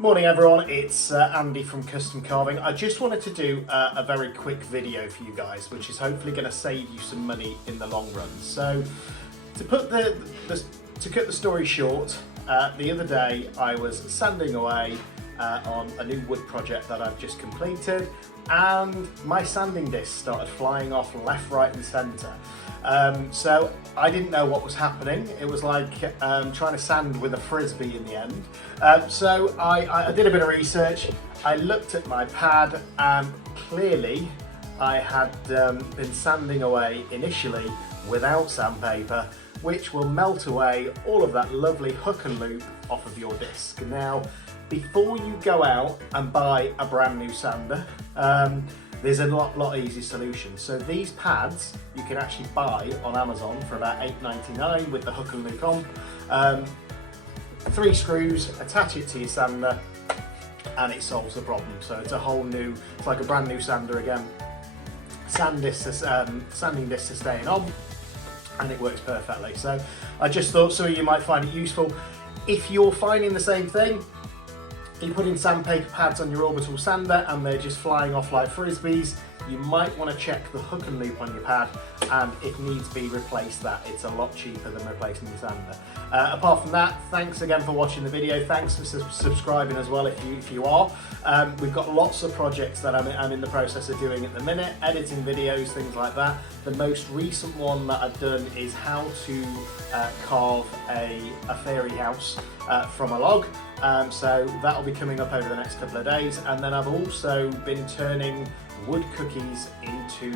Morning everyone, it's Andy from Custom Carving. I just wanted to do a very quick video for you guys, which is hopefully going to save you some money in the long run. So, to cut the story short, the other day I was sanding away on a new wood project that I've just completed, and my sanding disc started flying off left, right and centre. So I didn't know what was happening. It was like trying to sand with a frisbee in the end. So I did a bit of research. I looked at my pad and clearly I had been sanding away initially without sandpaper, which will melt away all of that lovely hook and loop off of your disc. Now, before you go out and buy a brand new sander, there's a lot easier solution. So these pads you can actually buy on Amazon for about $8.99 with the hook and loop on. 3 screws, attach it to your sander, and it solves the problem. So it's it's like a brand new sander again. Sanding disc is staying on, and it works perfectly. So I just thought some of you might find it useful. If you're finding the same thing, you put in sandpaper pads on your orbital sander and they're just flying off like frisbees, you might want to check the hook and loop on your pad, and if needs be, replace that. It's a lot cheaper than replacing the sander. Apart from that, thanks again for watching the video. Thanks for subscribing as well if you are. We've got lots of projects that I'm in the process of doing at the minute, editing videos, things like that. The most recent one that I've done is how to carve a fairy house from a log. So that'll be coming up over the next couple of days. And then I've also been turning wood cookies into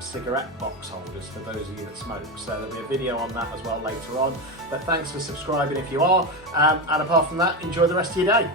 cigarette box holders for those of you that smoke. So there'll be a video on that as well later on. But thanks for subscribing if you are. And apart from that, enjoy the rest of your day.